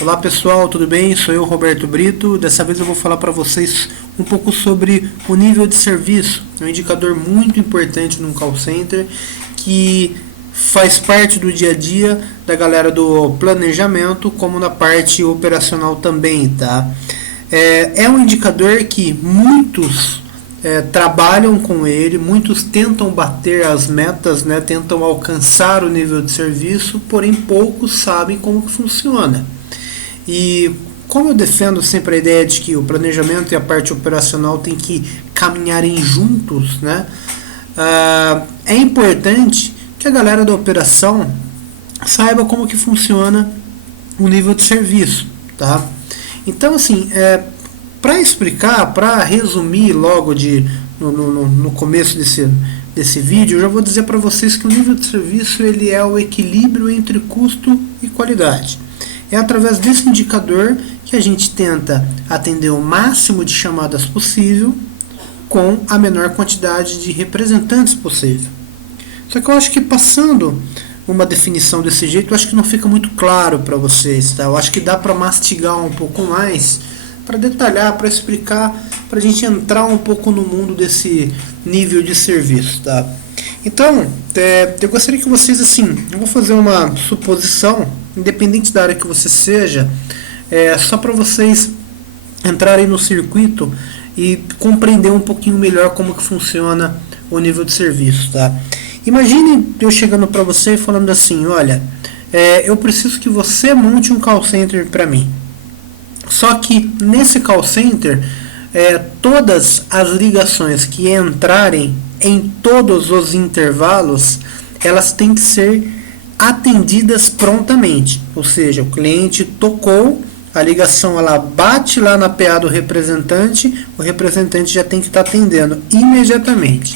Olá pessoal, tudo bem? Sou eu, Roberto Brito. Dessa vez eu vou falar para vocês um pouco sobre o nível de serviço. É um indicador muito importante num call center que faz parte do dia a dia da galera do planejamento, como na parte operacional também, tá? É um indicador que muitos trabalham com ele, muitos tentam bater as metas, né? Tentam alcançar o nível de serviço, porém poucos sabem como que funciona. E como eu defendo sempre a ideia de que o planejamento e a parte operacional tem que caminharem juntos, né? É importante que a galera da operação saiba como que funciona o nível de serviço, tá? Então, assim, para explicar, para resumir logo no começo desse vídeo, eu já vou dizer para vocês que o nível de serviço ele é o equilíbrio entre custo e qualidade. É através desse indicador que a gente tenta atender o máximo de chamadas possível com a menor quantidade de representantes possível. Só que eu acho que passando uma definição desse jeito, eu acho que não fica muito claro para vocês, tá? Eu acho que dá para mastigar um pouco mais, para detalhar, para explicar, para a gente entrar um pouco no mundo desse nível de serviço, tá? Então, eu gostaria que vocês, assim, eu vou fazer uma suposição, independente da área que você seja, só para vocês entrarem no circuito e compreender um pouquinho melhor como que funciona o nível de serviço, tá? Imagine eu chegando para você e falando assim, olha, eu preciso que você monte um call center para mim. Só que nesse call center, todas as ligações que entrarem em todos os intervalos, elas têm que ser atendidas prontamente. Ou seja, o cliente tocou, a ligação ela bate lá na PA do representante, o representante já tem que estar atendendo imediatamente.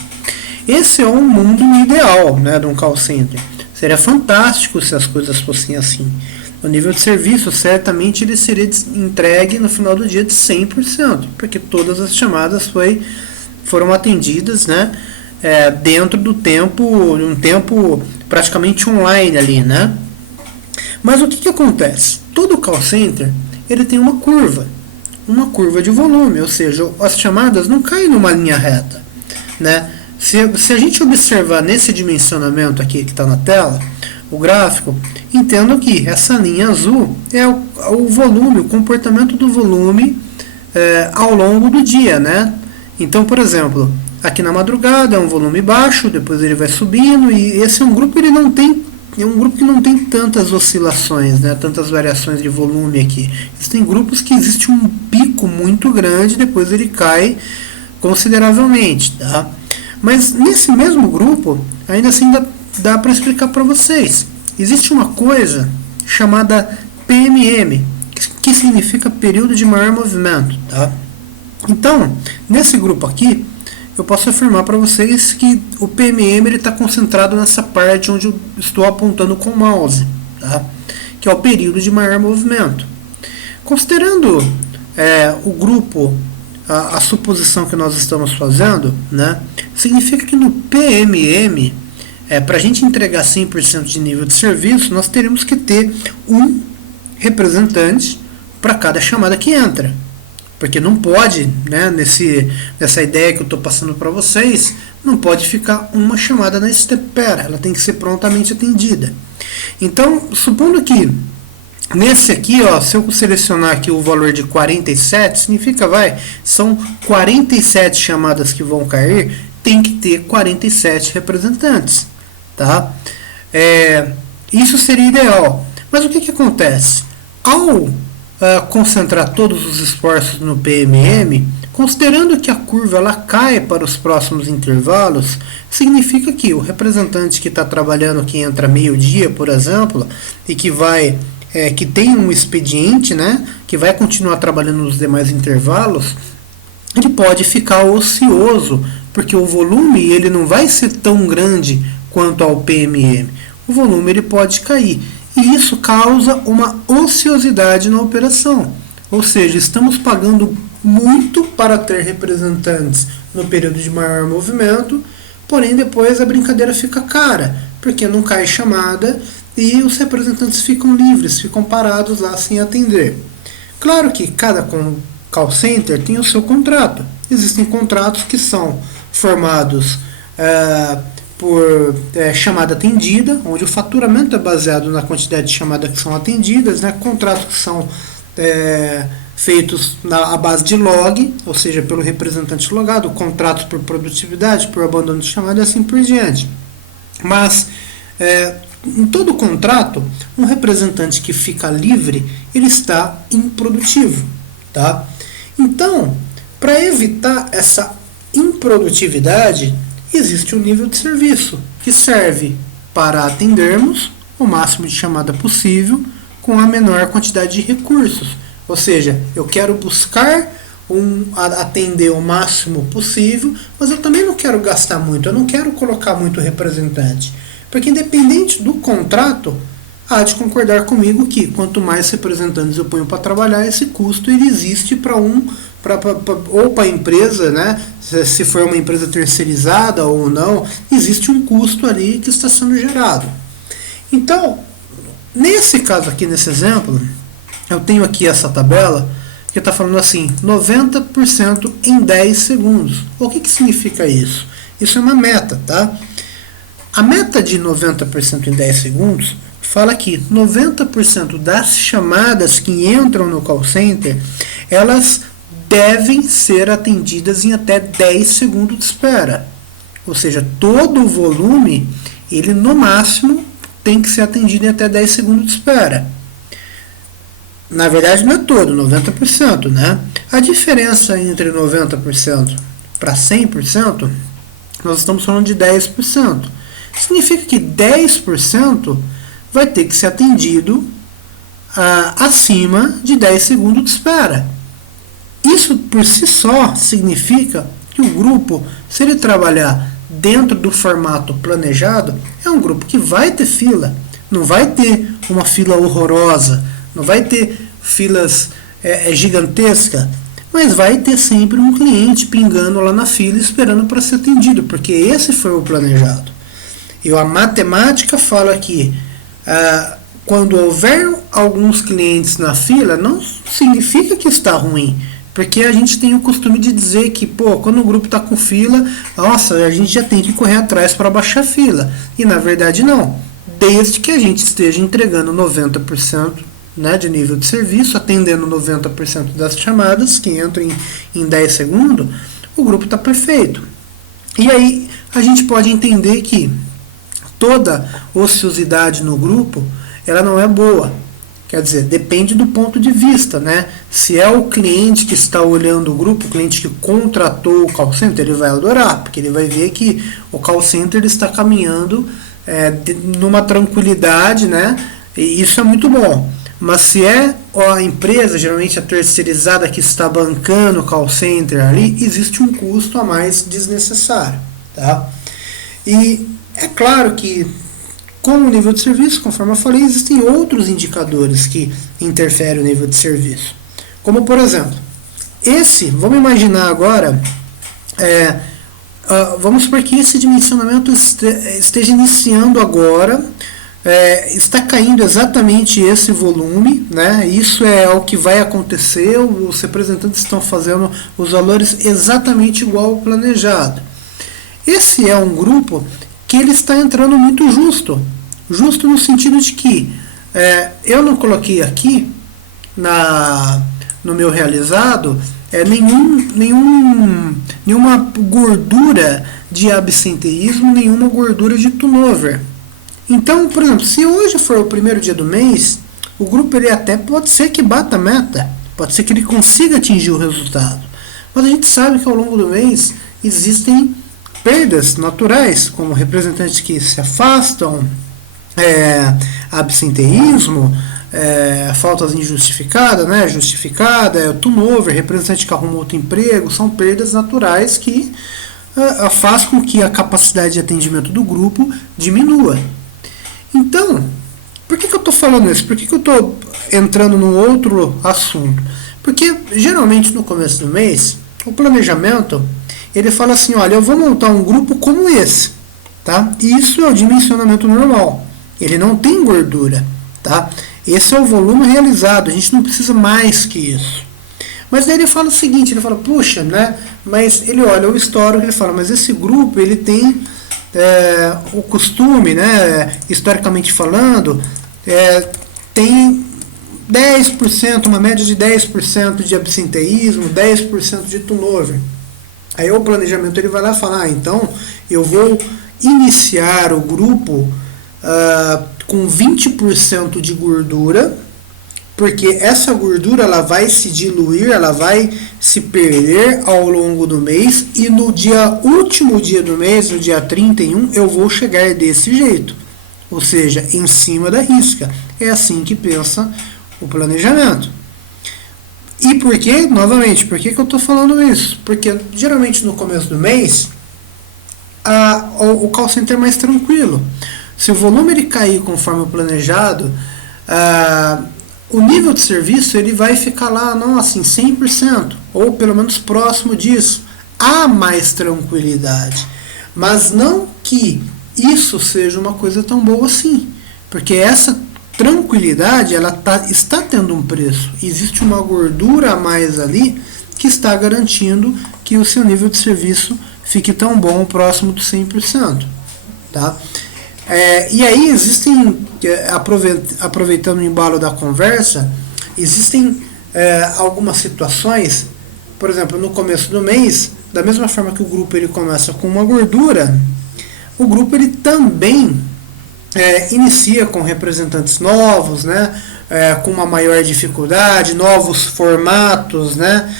Esse é um mundo ideal, né, de um call center. Seria fantástico se as coisas fossem assim. O nível de serviço, certamente, ele seria entregue no final do dia de 100%, porque todas as chamadas foram atendidas, né, dentro do tempo, um tempo praticamente online ali, né? Mas o que acontece? Todo call center, ele tem uma curva de volume, ou seja, as chamadas não caem numa linha reta, né? Se a gente observar nesse dimensionamento aqui que está na tela, o gráfico, entendo que essa linha azul é o volume, o comportamento do volume ao longo do dia, né? Então, por exemplo, aqui na madrugada é um volume baixo, depois ele vai subindo, e esse é um grupo que não tem tantas oscilações, né? Tantas variações de volume aqui. Existem grupos que existe um pico muito grande, depois ele cai consideravelmente, tá? Mas nesse mesmo grupo, ainda assim dá para explicar para vocês. Existe uma coisa chamada PMM, que significa período de maior movimento, tá? Então, nesse grupo aqui, eu posso afirmar para vocês que o PMM está concentrado nessa parte onde eu estou apontando com o mouse, tá? Que é o período de maior movimento. Considerando o grupo, a suposição que nós estamos fazendo, né, significa que no PMM, para a gente entregar 100% de nível de serviço, nós teremos que ter um representante para cada chamada que entra. Porque não pode, né, nessa ideia que eu estou passando para vocês, não pode ficar uma chamada na espera, ela tem que ser prontamente atendida. Então, supondo que nesse aqui, ó, se eu selecionar aqui o valor de 47, significa, são 47 chamadas que vão cair, tem que ter 47 representantes, tá? Isso seria ideal. Mas o que acontece? Ao concentrar todos os esforços no PMM, considerando que a curva ela cai para os próximos intervalos, significa que o representante que está trabalhando, que entra meio-dia, por exemplo, e que tem um expediente, né, que vai continuar trabalhando nos demais intervalos, ele pode ficar ocioso, porque o volume ele não vai ser tão grande quanto ao PMM. O volume ele pode cair. E isso causa uma ociosidade na operação. Ou seja, estamos pagando muito para ter representantes no período de maior movimento, porém depois a brincadeira fica cara, porque não cai chamada e os representantes ficam livres, ficam parados lá sem atender. Claro que cada call center tem o seu contrato. Existem contratos que são formados por chamada atendida, onde o faturamento é baseado na quantidade de chamadas que são atendidas, né? Contratos que são feitos à base de log, ou seja, pelo representante logado, contratos por produtividade, por abandono de chamada e assim por diante. Mas em todo contrato, um representante que fica livre, ele está improdutivo, tá? Então, para evitar essa improdutividade, existe um nível de serviço que serve para atendermos o máximo de chamada possível com a menor quantidade de recursos. Ou seja, eu quero buscar atender o máximo possível, mas eu também não quero gastar muito, eu não quero colocar muito representante. Porque independente do contrato, há de concordar comigo que quanto mais representantes eu ponho para trabalhar, esse custo ele existe ou para a empresa, né? Se for uma empresa terceirizada ou não, existe um custo ali que está sendo gerado. Então, nesse caso aqui, nesse exemplo, eu tenho aqui essa tabela que está falando assim, 90% em 10 segundos. O que significa isso? Isso é uma meta, tá? A meta de 90% em 10 segundos fala que 90% das chamadas que entram no call center, elas devem ser atendidas em até 10 segundos de espera. Ou seja, todo o volume, ele no máximo tem que ser atendido em até 10 segundos de espera. Na verdade não é todo, 90%, né? A diferença entre 90% para 100%, nós estamos falando de 10%. Significa que 10% vai ter que ser atendido acima de 10 segundos de espera. Isso por si só significa que o grupo, se ele trabalhar dentro do formato planejado, é um grupo que vai ter fila. Não vai ter uma fila horrorosa, não vai ter filas gigantescas, mas vai ter sempre um cliente pingando lá na fila esperando para ser atendido, porque esse foi o planejado. E a matemática fala que quando houver alguns clientes na fila, não significa que está ruim. Porque a gente tem o costume de dizer que, quando o grupo está com fila, nossa, a gente já tem que correr atrás para baixar a fila. E na verdade não. Desde que a gente esteja entregando 90%, né, de nível de serviço, atendendo 90% das chamadas que entram em 10 segundos, o grupo está perfeito. E aí a gente pode entender que toda ociosidade no grupo, ela não é boa. Quer dizer, depende do ponto de vista, né? Se é o cliente que está olhando o grupo, o cliente que contratou o call center, ele vai adorar, porque ele vai ver que o call center está caminhando numa tranquilidade, né? E isso é muito bom. Mas se é a empresa, geralmente a terceirizada que está bancando o call center ali, existe um custo a mais desnecessário, tá? E é claro que com o nível de serviço, conforme eu falei, existem outros indicadores que interferem no nível de serviço. Como, por exemplo, vamos imaginar agora, vamos supor que esse dimensionamento esteja iniciando agora, está caindo exatamente esse volume, né? Isso é o que vai acontecer, os representantes estão fazendo os valores exatamente igual ao planejado. Esse é um grupo que ele está entrando muito justo no sentido de que eu não coloquei aqui no meu realizado nenhuma gordura de absenteísmo, nenhuma gordura de turnover. Então, por exemplo, se hoje for o primeiro dia do mês, o grupo ele até pode ser que bata a meta, pode ser que ele consiga atingir o resultado, mas a gente sabe que ao longo do mês existem perdas naturais, como representantes que se afastam, absenteísmo, faltas injustificadas, né, justificada, turnover, representante que arruma outro emprego, são perdas naturais que faz com que a capacidade de atendimento do grupo diminua. Então, por que eu estou falando isso? Por que eu estou entrando num outro assunto? Porque geralmente no começo do mês, o planejamento ele fala assim, olha, eu vou montar um grupo como esse, tá? E isso é o dimensionamento normal. ele não tem gordura, tá? Esse é o volume realizado, a gente não precisa mais que isso. Mas daí ele fala o seguinte, ele fala, puxa, né? Mas ele olha o histórico, ele fala, mas esse grupo, ele tem o costume, né? Historicamente falando, tem 10%, uma média de 10% de absenteísmo, 10% de turnover. Aí o planejamento ele vai lá e fala, então eu vou iniciar o grupo com 20% de gordura, porque essa gordura ela vai se diluir, ela vai se perder ao longo do mês, e no último dia do mês, no dia 31, eu vou chegar desse jeito, ou seja, em cima da risca. É assim que pensa o planejamento. E por que, novamente, por que eu estou falando isso? Porque geralmente no começo do mês o call center é mais tranquilo. Se o volume ele cair conforme o planejado, o nível de serviço ele vai ficar lá, não assim, 100%, ou pelo menos próximo disso. Há mais tranquilidade. Mas não que isso seja uma coisa tão boa assim. Porque essa tranquilidade ela está tendo um preço. Existe uma gordura a mais ali que está garantindo que o seu nível de serviço fique tão bom, próximo do 100%. Tá? E aí existem, aproveitando o embalo da conversa, existem algumas situações, por exemplo, no começo do mês, da mesma forma que o grupo ele começa com uma gordura, o grupo ele também inicia com representantes novos, né, com uma maior dificuldade, novos formatos, né,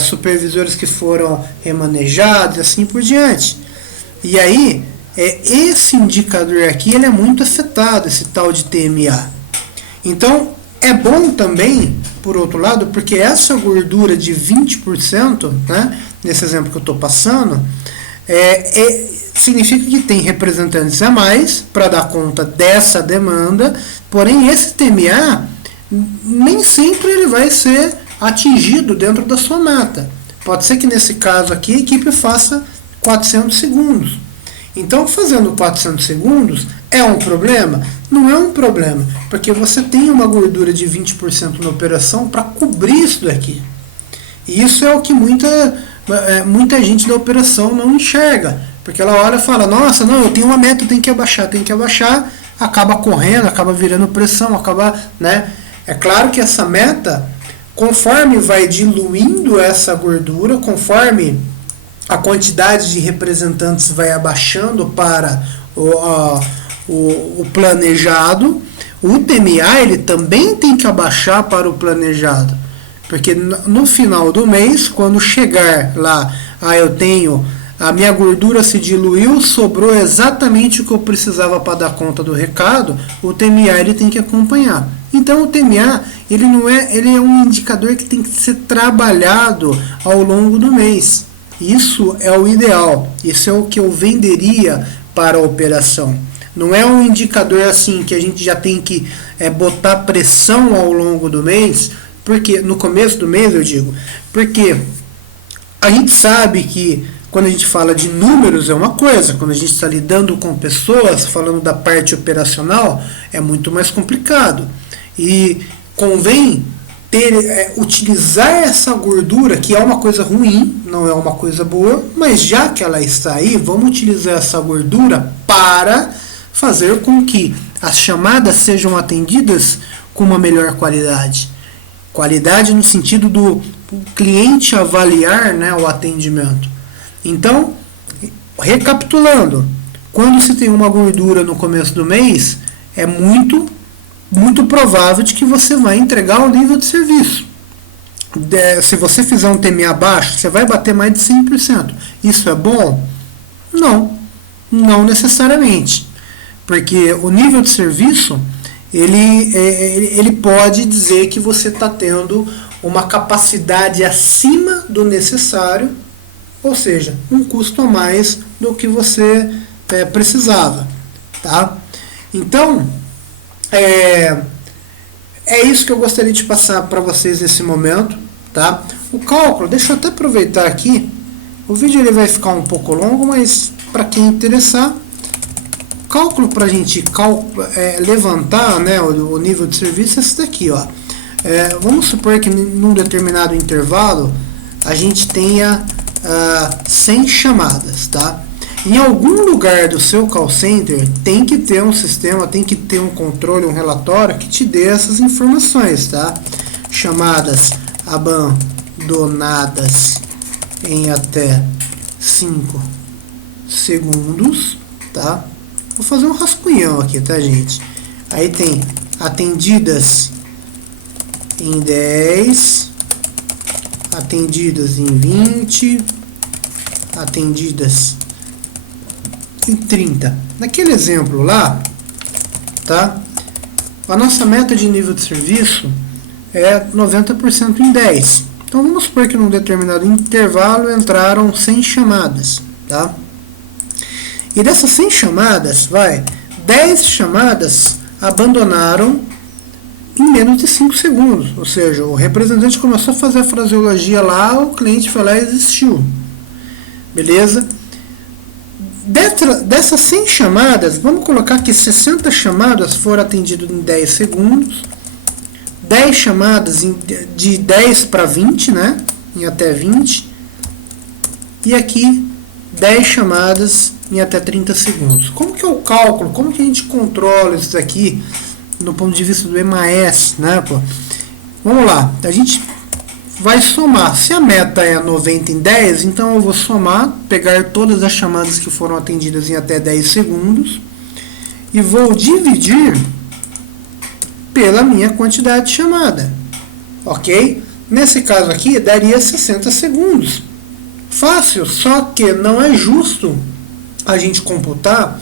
supervisores que foram remanejados e assim por diante. E aí, esse indicador aqui ele é muito afetado, esse tal de TMA. Então, é bom também, por outro lado, porque essa gordura de 20%, né, nesse exemplo que eu estou passando, significa que tem representantes a mais para dar conta dessa demanda, porém esse TMA nem sempre ele vai ser atingido dentro da sua meta. Pode ser que nesse caso aqui a equipe faça 400 segundos. Então, fazendo 400 segundos é um problema? Não é um problema, porque você tem uma gordura de 20% na operação para cobrir isso daqui. E isso é o que muita gente da operação não enxerga, porque ela olha e fala, nossa, não, eu tenho uma meta, eu tenho que abaixar, acaba correndo, acaba virando pressão, né? É claro que essa meta, conforme vai diluindo essa gordura, conforme a quantidade de representantes vai abaixando para o planejado, o TMA ele também tem que abaixar para o planejado. Porque no final do mês, quando chegar lá, a minha gordura se diluiu, sobrou exatamente o que eu precisava para dar conta do recado, o TMA ele tem que acompanhar. Então o TMA ele é um indicador que tem que ser trabalhado ao longo do mês. Isso é o ideal, isso é o que eu venderia para a operação. Não é um indicador assim que a gente já tem que botar pressão ao longo do mês, porque no começo do mês eu digo, porque a gente sabe que quando a gente fala de números é uma coisa, quando a gente está lidando com pessoas, falando da parte operacional, é muito mais complicado. E convém utilizar essa gordura, que é uma coisa ruim, não é uma coisa boa, mas já que ela está aí, vamos utilizar essa gordura para fazer com que as chamadas sejam atendidas com uma melhor qualidade. Qualidade no sentido do cliente avaliar, né, o atendimento. Então, recapitulando, quando se tem uma gordura no começo do mês, é muito provável de que você vai entregar o nível de serviço. Se você fizer um TMA abaixo, você vai bater mais de 100%. Isso é bom? Não necessariamente. Porque o nível de serviço, ele pode dizer que você está tendo uma capacidade acima do necessário, ou seja, um custo a mais do que você precisava. Tá? Então, é isso que eu gostaria de passar para vocês nesse momento, tá? O cálculo, deixa eu até aproveitar aqui. O vídeo ele vai ficar um pouco longo, mas para quem interessar, cálculo para a gente levantar, né, o nível de serviço é esse daqui, ó. Vamos supor que num determinado intervalo a gente tenha 100 chamadas, tá? Em algum lugar do seu call center tem que ter um sistema, tem que ter um controle, um relatório que te dê essas informações, tá? Chamadas abandonadas em até 5 segundos, tá? Vou fazer um rascunhão aqui, tá, gente? Aí tem atendidas em 10, atendidas em 20, atendidas em 30. Naquele exemplo lá, tá? A nossa meta de nível de serviço é 90% em 10. Então vamos supor que num determinado intervalo entraram 100 chamadas, tá? E dessas 100 chamadas, 10 chamadas abandonaram em menos de 5 segundos. Ou seja, o representante começou a fazer a fraseologia lá, o cliente foi lá e desistiu. Beleza? Dessas 100 chamadas, vamos colocar que 60 chamadas foram atendidas em 10 segundos, 10 chamadas de 10 para 20, né? Em até 20, e aqui 10 chamadas em até 30 segundos. Como que é o cálculo? Como que a gente controla isso daqui no ponto de vista do EMAS, né? Pô? Vamos lá, a gente vai somar. Se a meta é 90 em 10, então eu vou somar, pegar todas as chamadas que foram atendidas em até 10 segundos e vou dividir pela minha quantidade de chamada. Ok? Nesse caso aqui, daria 60 segundos. Fácil, só que não é justo a gente computar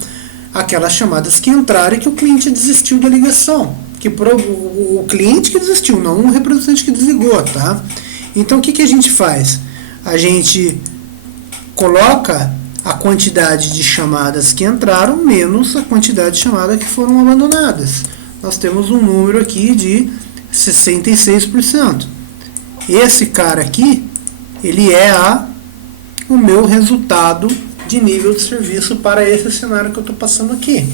aquelas chamadas que entraram e que o cliente desistiu da ligação. Que o cliente que desistiu, não o representante que desligou, tá? Então, o que a gente faz? A gente coloca a quantidade de chamadas que entraram menos a quantidade de chamadas que foram abandonadas. Nós temos um número aqui de 66%. Esse cara aqui, ele é o meu resultado de nível de serviço para esse cenário que eu estou passando aqui.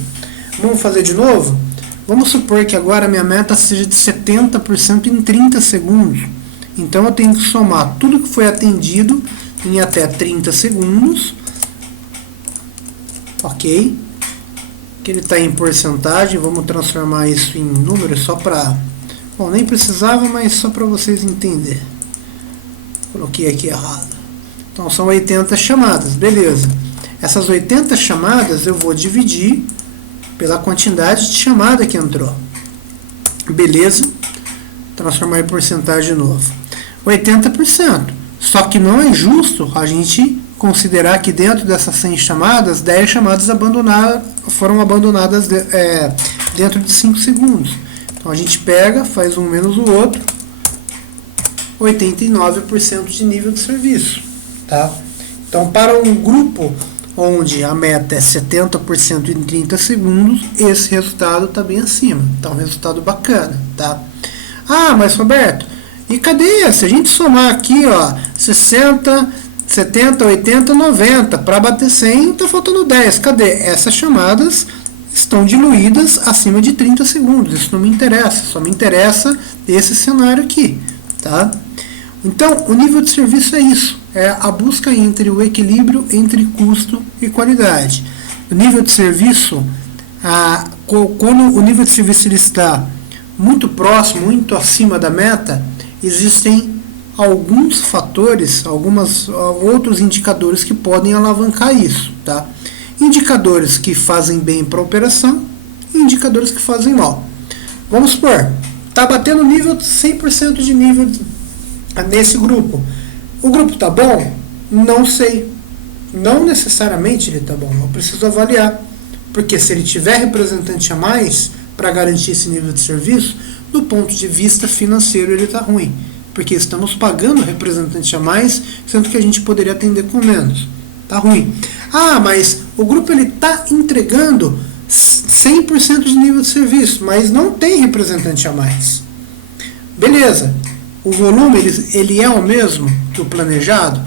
Vamos fazer de novo? Vamos supor que agora a minha meta seja de 70% em 30 segundos. Então eu tenho que somar tudo que foi atendido em até 30 segundos. Ok? Que ele está em porcentagem. Vamos transformar isso em número só para... Bom, nem precisava, mas só para vocês entenderem. Coloquei aqui errado. Então são 80 chamadas, beleza. Essas 80 chamadas eu vou dividir pela quantidade de chamada que entrou. Beleza? Transformar em porcentagem de novo. 80%. Só que não é justo a gente considerar que dentro dessas 100 chamadas, 10 chamadas foram abandonadas dentro de 5 segundos. Então a gente pega, faz um menos o outro, 89% de nível de serviço. Tá? Então, para um grupo onde a meta é 70% em 30 segundos, esse resultado está bem acima. Então, resultado bacana. Tá? Ah, mas Roberto, e cadê? Se a gente somar aqui, ó, 60, 70, 80, 90, para bater 100, está faltando 10. Cadê? Essas chamadas estão diluídas acima de 30 segundos. Isso não me interessa, só me interessa esse cenário aqui. Tá? Então, o nível de serviço é isso. É a busca entre o equilíbrio entre custo e qualidade. O nível de serviço, quando o nível de serviço ele está muito próximo, muito acima da meta, existem alguns fatores, outros indicadores que podem alavancar isso. Tá? Indicadores que fazem bem para a operação e indicadores que fazem mal. Vamos supor, está batendo nível 100% de nível nesse grupo. O grupo está bom? Não sei. Não necessariamente ele está bom. Eu preciso avaliar. Porque se ele tiver representante a mais para garantir esse nível de serviço, do ponto de vista financeiro ele está ruim. Porque estamos pagando representante a mais, sendo que a gente poderia atender com menos. Está ruim. Ah, mas o grupo está entregando 100% de nível de serviço, mas não tem representante a mais. Beleza. O volume ele é o mesmo que o planejado?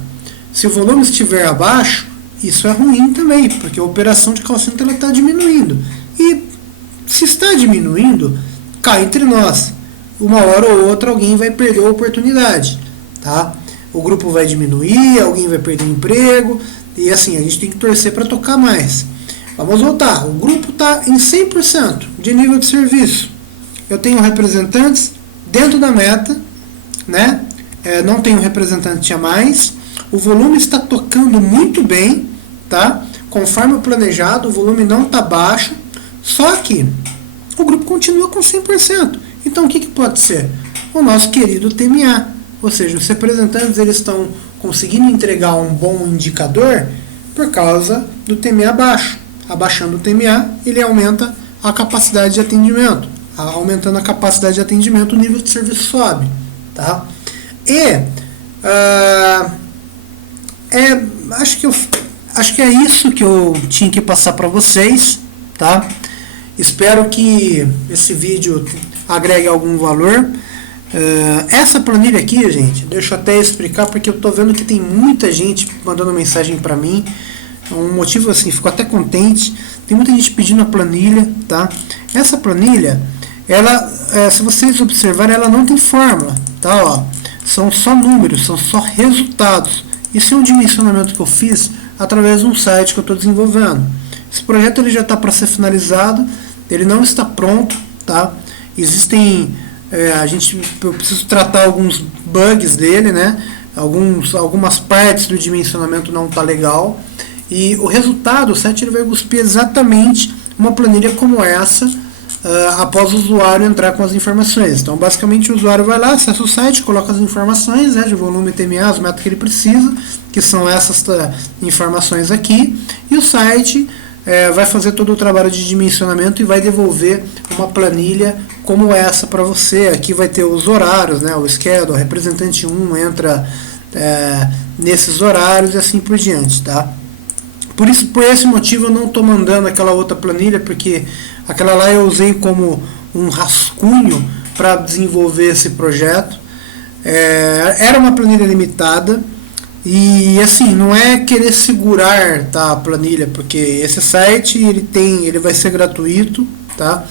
Se o volume estiver abaixo, isso é ruim também, porque a operação de call center está diminuindo. E se está diminuindo, cá entre nós, uma hora ou outra alguém vai perder a oportunidade, tá? O grupo vai diminuir, alguém vai perder o emprego, e assim, a gente tem que torcer para tocar mais. Vamos voltar, o grupo está em 100% de nível de serviço. Eu tenho representantes dentro da meta, né? Não tenho representante a mais. O volume está tocando muito bem, tá? Conforme o planejado, o volume não está baixo, só que o grupo continua com 100%. Então o que pode ser? O nosso querido TMA. Ou seja, os representantes eles estão conseguindo entregar um bom indicador por causa do TMA baixo. Abaixando o TMA, ele aumenta a capacidade de atendimento. Aumentando a capacidade de atendimento, o nível de serviço sobe. Tá? E acho que é isso que eu tinha que passar para vocês. Tá? Espero que esse vídeo agregue algum valor. Essa planilha aqui, gente, deixa eu até explicar, porque eu tô vendo que tem muita gente mandando mensagem para mim. Um motivo assim, fico até contente. Tem muita gente pedindo a planilha, tá? Essa planilha, ela, se vocês observarem, ela não tem fórmula, tá? Ó, são só números, são só resultados. Isso é um dimensionamento que eu fiz através de um site que eu estou desenvolvendo. Esse projeto ele já está para ser finalizado, ele não está pronto, tá? Existem eu preciso tratar alguns bugs dele, né? Algumas partes do dimensionamento não tá legal. E o resultado, o site ele vai cuspir exatamente uma planilha como essa, após o usuário entrar com as informações. Então, basicamente, o usuário vai lá, acessa o site, coloca as informações, né, de volume TMA, as metas que ele precisa, que são essas informações aqui, e o site vai fazer todo o trabalho de dimensionamento e vai devolver uma planilha como essa para você. Aqui vai ter os horários, né, o schedule, o representante 1 entra nesses horários e assim por diante, tá? Por esse motivo eu não estou mandando aquela outra planilha, porque aquela lá eu usei como um rascunho para desenvolver esse projeto. Era uma planilha limitada. E assim, não é querer segurar, tá, a planilha, porque esse site ele vai ser gratuito, tá?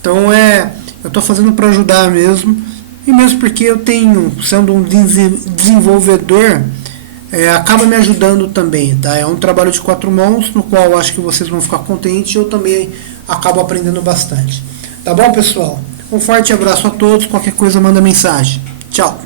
Então eu estou fazendo para ajudar mesmo, e mesmo porque eu tenho, sendo um desenvolvedor, acaba me ajudando também, tá? É um trabalho de 4 mãos, no qual eu acho que vocês vão ficar contentes, e eu também acabo aprendendo bastante. Tá bom, pessoal? Um forte abraço a todos, qualquer coisa manda mensagem. Tchau!